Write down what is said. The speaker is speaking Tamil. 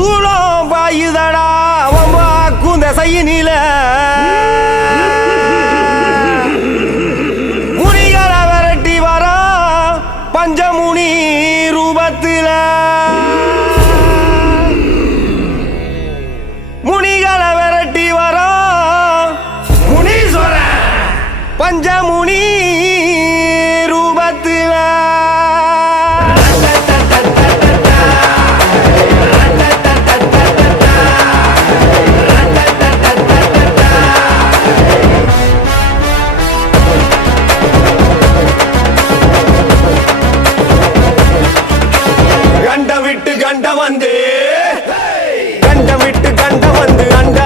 சூளம் பாயுதடா வம்பாக்கும் திசையினில முனிகளை விரட்டி வரா பஞ்சமுனி ரூபத்தில முனிகளை விரட்டி வரா முனீஸ்வர பஞ்சமுனி ரூபத்தில கண்ட விட்டு கண்ட வந்து அண்ட